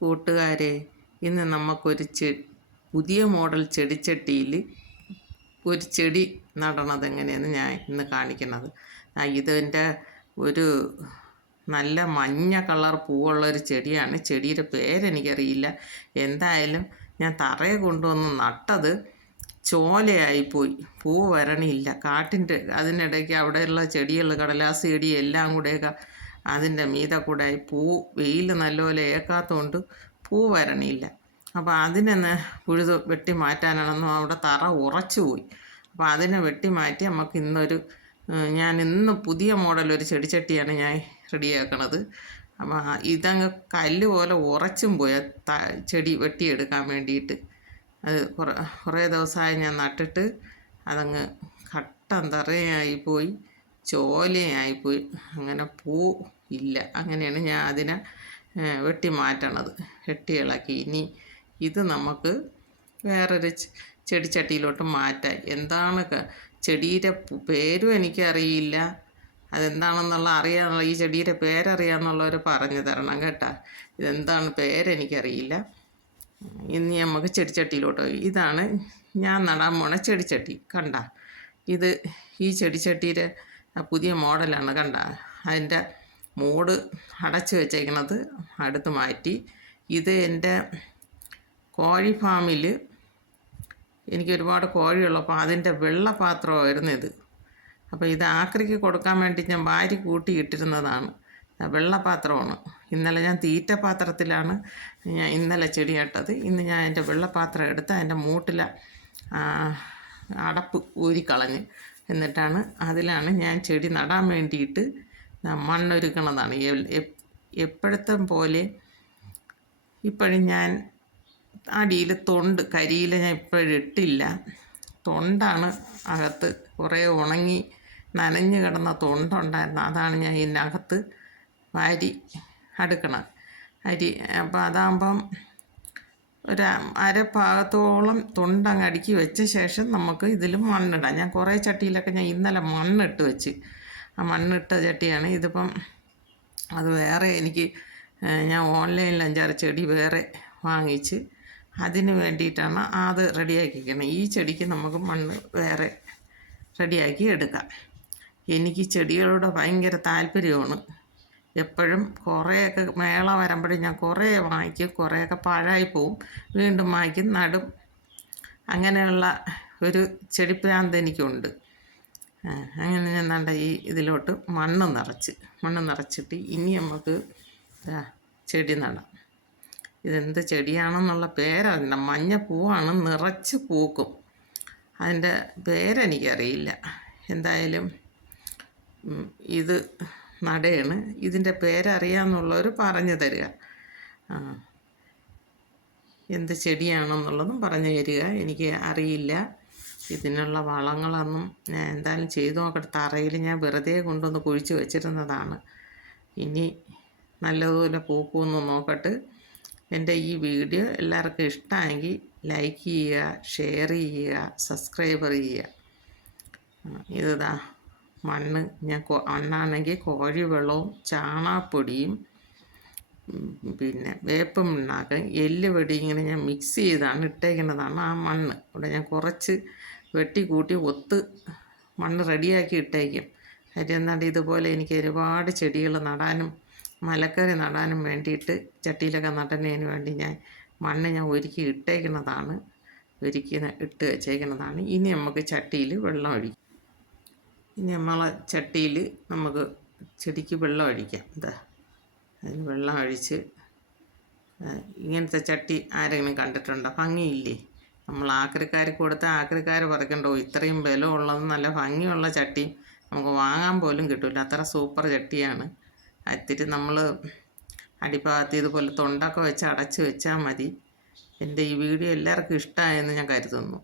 കൂട്ടുകാരെ ഇന്ന് നമുക്കൊരു ചെ പുതിയ മോഡൽ ചെടിച്ചട്ടിയിൽ ഒരു ചെടി നടണത് എങ്ങനെയെന്ന് ഞാൻ ഇന്ന് കാണിക്കുന്നത് ഇതിന്റെ ഒരു നല്ല മഞ്ഞ കളർ പൂവുള്ള ഒരു ചെടിയാണ്. ചെടിയുടെ പേരെനിക്കറിയില്ല. എന്തായാലും ഞാൻ തറയെ കൊണ്ടുവന്ന് നട്ടത് ചോലയായിപ്പോയി പൂ വരണില്ല. കാട്ടിന്റെ അതിനിടയ്ക്ക് അവിടെയുള്ള ചെടികൾ കടലാസ് ചെടി എല്ലാം കൂടെയൊക്കെ അതിന്റെ മീതെ കൂടെ പൂ വെയിൽ നല്ലപോലെ ഏക്കാത്തതുകൊണ്ട് പൂ വരണില്ല. അപ്പോൾ അതിനെ പുഴുത് വെട്ടി മാറ്റാനാണെന്നും അവിടെ തറ ഉറച്ചു പോയി. അപ്പോൾ അതിനെ വെട്ടി മാറ്റി നമുക്ക് ഇന്നൊരു ഞാൻ ഇന്ന് പുതിയ മോഡൽ ഒരു ചെടിച്ചട്ടിയാണ് ഞാൻ റെഡിയാക്കണത്. അപ്പോൾ ഇതങ്ങ് കല്ല് പോലെ ഉറച്ചും പോയി. ചെടി വെട്ടിയെടുക്കാൻ വേണ്ടിയിട്ട്. അത് കുറേ കുറേ ദിവസമായി ഞാൻ നട്ടിട്ട് അതങ്ങ് കട്ടൻ തറയായി പോയി ചോലയായിപ്പോയി അങ്ങനെ പൂ ഇല്ല. അങ്ങനെയാണ് ഞാൻ അതിനെ വെട്ടി മാറ്റണത്. വെട്ടി ഇളക്കി ഇനി ഇത് നമുക്ക് വേറൊരു ചെടിച്ചട്ടിയിലോട്ട് മാറ്റാം. എന്താണ് ചെടിയുടെ പേരും എനിക്കറിയില്ല. അതെന്താണെന്നുള്ള അറിയാന്നുള്ള ഈ ചെടിയുടെ പേരറിയാമെന്നുള്ളവർ പറഞ്ഞു തരണം കേട്ടോ. ഇതെന്താണ് പേരെനിക്കറിയില്ല. ഇനി നമുക്ക് ചെടിച്ചട്ടിയിലോട്ട് പോയി. ഇതാണ് ഞാൻ നടാൻ പോണ ചെടിച്ചട്ടി. കണ്ട. ഇത് ഈ ചെടിച്ചട്ടിയുടെ പുതിയ മോഡലാണ് കണ്ട. അതിന്റെ മൂട് അടച്ച് വെച്ചേക്കണത് അടുത്ത് മാറ്റി. ഇത് എന്റെ കോഴി ഫാമിൽ എനിക്ക് ഒരുപാട് കോഴിയുള്ളപ്പോൾ അതിന്റെ വെള്ള പാത്രമായിരുന്നു ഇത്. അപ്പോൾ ഇത് ആക്രിക്ക് കൊടുക്കാൻ വേണ്ടി ഞാൻ വാരി കൂട്ടി ഇട്ടിരുന്നതാണ് വെള്ളപാത്രമാണ്. വെള്ള പാത്രമാണ് ഇന്നലെ ഞാൻ തീറ്റ പാത്രത്തിലാണ് ഞാൻ ഇന്നലെ ചെടി ഇന്ന് ഞാൻ എന്റെ വെള്ളപാത്രം എടുത്ത് അതിന്റെ മൂട്ടില അടപ്പ് ഊരിക്കളഞ്ഞ്. എന്നിട്ടാണ് അതിലാണ് ഞാൻ ചെടി നടാൻ വേണ്ടിയിട്ട് മണ്ണൊരുക്കണതാണ്. എപ്പോഴത്തെ പോലെ ഇപ്പോഴും ഞാൻ അടിയിൽ തൊണ്ട് കരിയില ഞാൻ ഇപ്പോഴും ഇട്ടില്ല. തൊണ്ടാണ് അകത്ത് കുറേ ഉണങ്ങി നനഞ്ഞു കിടന്ന തൊണ്ടുണ്ടായിരുന്നു അതാണ് ഞാൻ ഇതിനകത്ത് വാരി അടുക്കണം അരി അപ്പോൾ അതാകുമ്പം ഒരു അരഭാഗത്തോളം തൊണ്ടങ്ങ് അടുക്കി വെച്ച ശേഷം നമുക്ക് ഇതിൽ മണ്ണിടാം. ഞാൻ കുറേ ചട്ടിയിലൊക്കെ ഞാൻ ഇന്നലെ മണ്ണിട്ട് വെച്ച്. ആ മണ്ണിട്ട ചട്ടിയാണ്. ഇതിപ്പം അത് വേറെ എനിക്ക് ഞാൻ ഓൺലൈനിൽ അഞ്ചാറ് ചെടി വേറെ വാങ്ങിച്ച് അതിന് വേണ്ടിയിട്ടാണ് അത് റെഡിയാക്കിക്കണം ഈ ചെടിക്ക് നമുക്ക് മണ്ണ് വേറെ റെഡിയാക്കി എടുക്കാം. എനിക്ക് ചെടികളോട് ഭയങ്കര താല്പര്യമാണ്. എപ്പോഴും കുറേയൊക്കെ മേള വരുമ്പോഴും ഞാൻ കുറേ വാങ്ങിക്കും കുറേയൊക്കെ പാഴായി പോവും. വീണ്ടും വാങ്ങിക്കും നടും. അങ്ങനെയുള്ള ഒരു ചെടിപ്രാന്ത് എനിക്കുണ്ട്. അങ്ങനെ ദാണ്ട ഈ ഇതിലോട്ട് മണ്ണ് നിറച്ച് മണ്ണ് നിറച്ചിട്ട് ഇനി നമുക്ക് ചെടി നടാം. ഇതെന്ത് ചെടിയാണെന്നുള്ള പേരറിയില്ല മഞ്ഞ പൂവാണ് നിറച്ച് പൂക്കും. അതിന്റെ പേരെനിക്കറിയില്ല. എന്തായാലും ഇത് നടയാണ് ഇതിന്റെ പേരറിയാമെന്നുള്ളവർ പറഞ്ഞു തരിക. എന്ത് ചെടിയാണെന്നുള്ളതും പറഞ്ഞു തരിക. എനിക്ക് അറിയില്ല. ഇതിനുള്ള വളങ്ങളൊന്നും ഞാൻ എന്തായാലും ചെയ്തു നോക്കട്ടെ. തറയിൽ ഞാൻ വെറുതെ കൊണ്ടുവന്ന് കുഴിച്ച് വെച്ചിരുന്നതാണ്. ഇനി നല്ലതുപോലെ പൂക്കുമെന്ന് നോക്കട്ടെ. എന്റെ ഈ വീഡിയോ എല്ലാവർക്കും ഇഷ്ടമായെങ്കിൽ ലൈക്ക് ചെയ്യുക ഷെയർ ചെയ്യുക സബ്സ്ക്രൈബർ ചെയ്യുക. ഇതാ മണ്ണ് ഞാൻ മണ്ണാണെങ്കിൽ കോഴി വെള്ളവും ചാണാപ്പൊടിയും പിന്നെ വേപ്പം എല്ല് വെടി ഇങ്ങനെ ഞാൻ മിക്സ് ചെയ്താണ് ഇട്ടേക്കുന്നതാണ് ആ മണ്ണ്. ഇവിടെ ഞാൻ കുറച്ച് വെട്ടി കൂട്ടി ഒത്ത് മണ്ണ് റെഡിയാക്കി ഇട്ടേക്കും. കാര്യം എന്നാണ്ട് ഇതുപോലെ എനിക്ക് ഒരുപാട് ചെടികൾ നടാനും മലക്കറി നടാനും വേണ്ടിയിട്ട് ചട്ടിയിലൊക്കെ നടന്നതിന് വേണ്ടി ഞാൻ മണ്ണ് ഞാൻ ഒരുക്കി ഇട്ടേക്കുന്നതാണ്. ഒരുക്കി ഇട്ട് വെച്ചേക്കുന്നതാണ്. ഇനി നമുക്ക് ചട്ടിയിൽ വെള്ളം ഒഴിക്കാം. ഇനി നമ്മളെ ചട്ടിയിൽ നമുക്ക് ചെടിക്ക് വെള്ളം ഒഴിക്കാം. എന്താ അതിന് വെള്ളം ഒഴിച്ച് ഇങ്ങനത്തെ ചട്ടി ആരെങ്കിലും കണ്ടിട്ടുണ്ടോ? ഭംഗിയില്ലേ? നമ്മൾ ആക്രിക്കാർ കൊടുത്ത ആക്രിക്കാർ പറയണ്ടോ? ഇത്രയും ബലമുള്ളത് നല്ല ഭംഗിയുള്ള ചട്ടി നമുക്ക് വാങ്ങാൻ പോലും കിട്ടില്ല അത്ര സൂപ്പർ ചട്ടിയാണ്. ഇത്തിരി നമ്മൾ അടിഭാഗത്ത് ഇതുപോലെ തൊണ്ടൊക്കെ വെച്ച് അടച്ച് വെച്ചാൽ മതി. എന്റെ ഈ വീഡിയോ എല്ലാവർക്കും ഇഷ്ടമായെന്ന് ഞാൻ കരുതുന്നു.